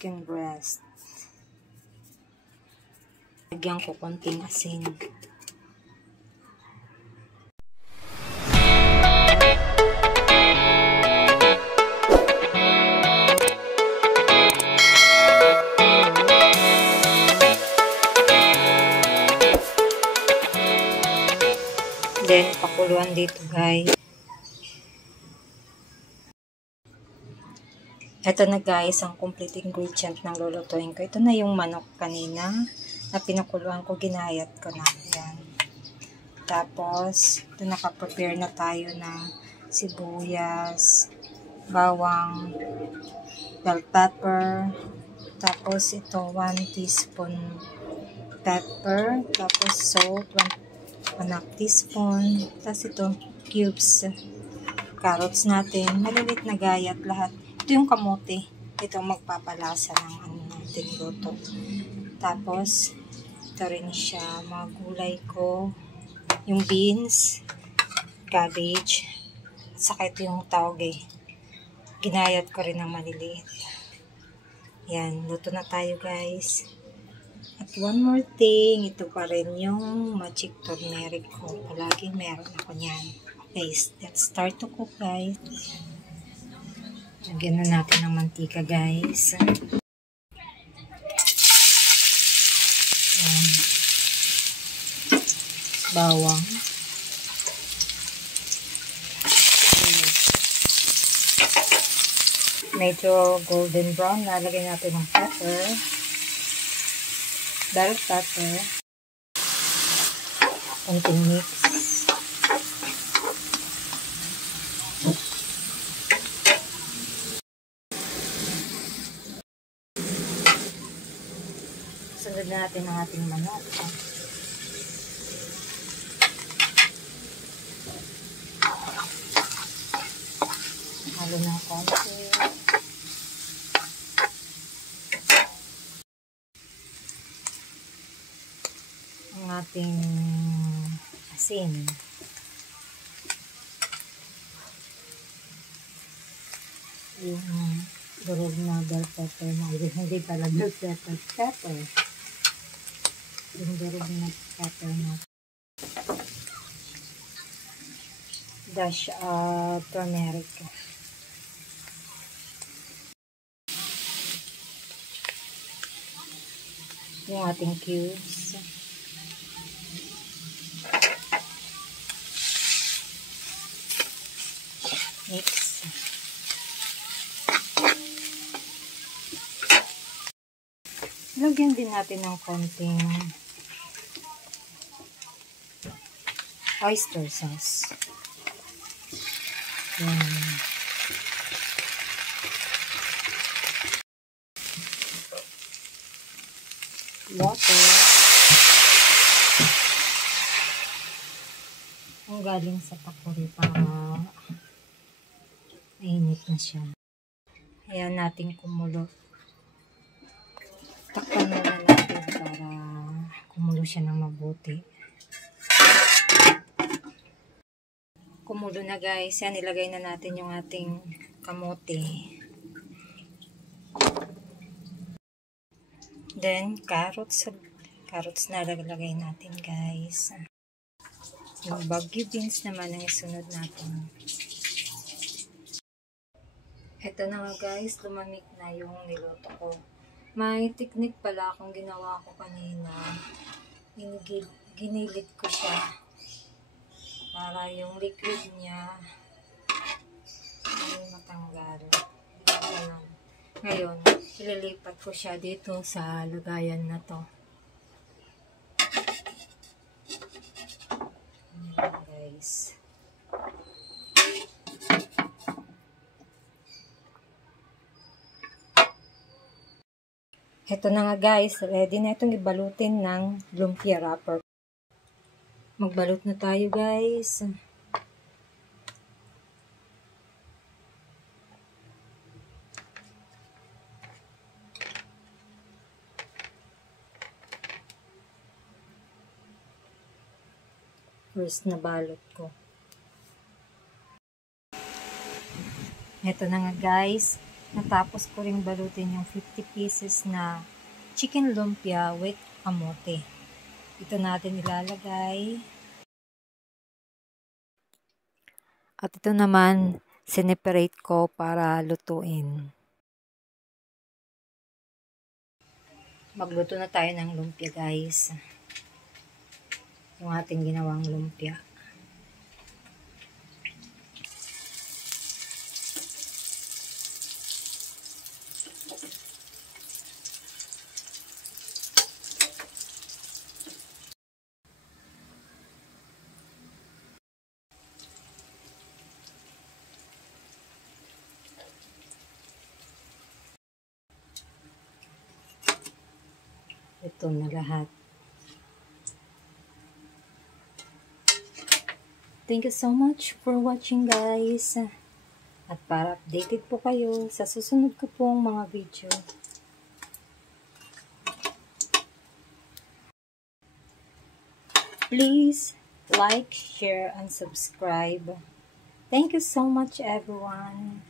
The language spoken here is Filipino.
chicken breast. Lagyan ko konting asin. Then, pakuluan dito guys. Ito na guys, ang complete ingredient ng lulutuin ko. Ito na yung manok kanina na pinakuluan ko, ginayat ko na. Yan. Tapos, ito nakaprepare na tayo ng sibuyas, bawang, bell pepper. Tapos, ito 1 teaspoon pepper. Tapos, salt, 1 teaspoon. Tapos ito, cubes. Carrots natin. Malilit na gayat lahat. Ito yung kamote. Ito magpapalasa ng ano natin luto. Tapos, ito rin siya. Mga gulay ko. Yung beans, cabbage. At saka ito yung tauge. Ginayat ko rin ng maliliit. Yan. Luto na tayo guys. At one more thing, ito pa rin yung magic turmeric ko. Palagi meron ako niyan. Okay, let's start to cook guys. Lagyan na natin ng mantika guys. Ayan. Bawang. Medyo golden brown. Lalagyan natin ng pepper. Bell pepper, konting mix, sunod na natin ang ating manok. Halo ng konti. Ating asin. Yung durog na bell pepper na. Hindi pala bell pepper. Yung durog na pepper na. Dash turmeric. Yung ating cubes. Mix. Lagyan din natin ng konting oyster sauce. Yan. Water. Ang galing sa pakuri para mainit na siya. Ayan natin kumulo. Takpan muna natin para kumulo siya ng mabuti. Kumulo na guys. Yan, ilagay na natin yung ating kamote. Then, carrots. Carrots na lagay natin guys. Yung bagyo beans naman ang isunod natin. Ito na nga guys, lumamig na yung niluto ko. May technique pala akong ginawa ko kanina. Ginilit ko siya para yung liquid niya ay matanggal. Ngayon, ililipat ko siya dito sa lagayan na to. Ayan guys. Ito na nga guys, ready na itong ibalutin ng lumpia wrapper. Magbalot na tayo guys. First na balot ko. Ito na nga guys. Natapos ko ring balutin yung 50 pieces na chicken lumpia with kamote. Ito natin ilalagay. At ito naman, sineparate ko para lutuin. Magluto na tayo ng lumpia, guys. Yung ating ginawang lumpia. Ito na lahat. Thank you so much for watching, guys. At para updated po kayo sa susunod ko pong mga video. Please like, share, and subscribe. Thank you so much, everyone.